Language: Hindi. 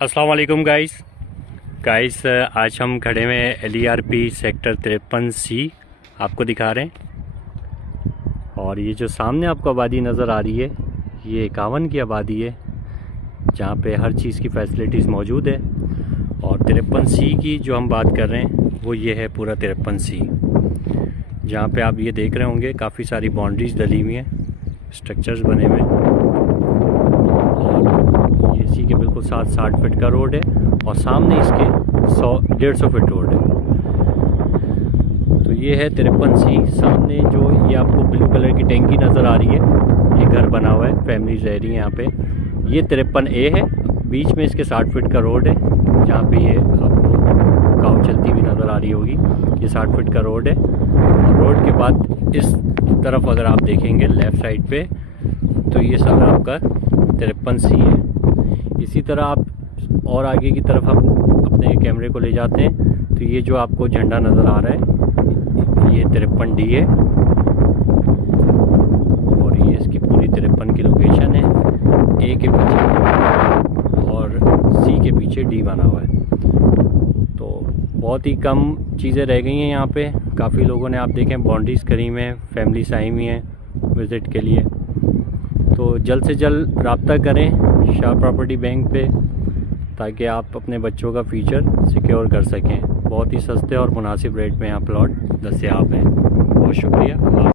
अस्सलाम वालेकुम गाइस आज हम खड़े हुए LERP सेक्टर 53C आपको दिखा रहे हैं। और ये जो सामने आपको आबादी नज़र आ रही है ये 51 की आबादी है जहाँ पे हर चीज़ की फैसिलिटीज़ मौजूद है। और 53C की जो हम बात कर रहे हैं वो ये है पूरा 53C, जहाँ पे आप ये देख रहे होंगे काफ़ी सारी बाउंड्रीज डली हुई हैं, स्ट्रक्चर्स बने हुए हैं। और इसी के बिल्कुल साथ 60 फीट का रोड है और सामने इसके 100-150 फीट रोड है। तो ये है 53C। सामने जो ये आपको ब्लू कलर की टैंकी नज़र आ रही है, ये घर बना हुआ है, फैमिलीज रह रही है यहाँ पे। ये 53A है। बीच में इसके 60 फीट का रोड है जहाँ पे ये आपको गाँव चलती हुई नज़र आ रही होगी। ये 60 फीट का रोड है। और रोड के बाद इस तरफ अगर आप देखेंगे लेफ़्ट साइड पे तो ये सारा आपका 53C है। इसी तरह आप और आगे की तरफ हम अपने कैमरे को ले जाते हैं तो ये जो आपको झंडा नज़र आ रहा है ये 53D है। और ये इसकी पूरी 53 की लोकेशन है। A के पीछे और C के पीछे D बना हुआ है। तो बहुत ही कम चीज़ें रह गई हैं यहाँ पे। काफ़ी लोगों ने आप देखें बाउंड्रीज़ करी हुई हैं, फैमिलीज आई हुई हैं विज़िट के लिए। तो जल्द से जल्द रब्ता करें शाह प्रॉपर्टी बैंक पे ताकि आप अपने बच्चों का फ्यूचर सिक्योर कर सकें। बहुत ही सस्ते और मुनासिब रेट में यहाँ प्लॉट दस्तयाब हैं। बहुत शुक्रिया।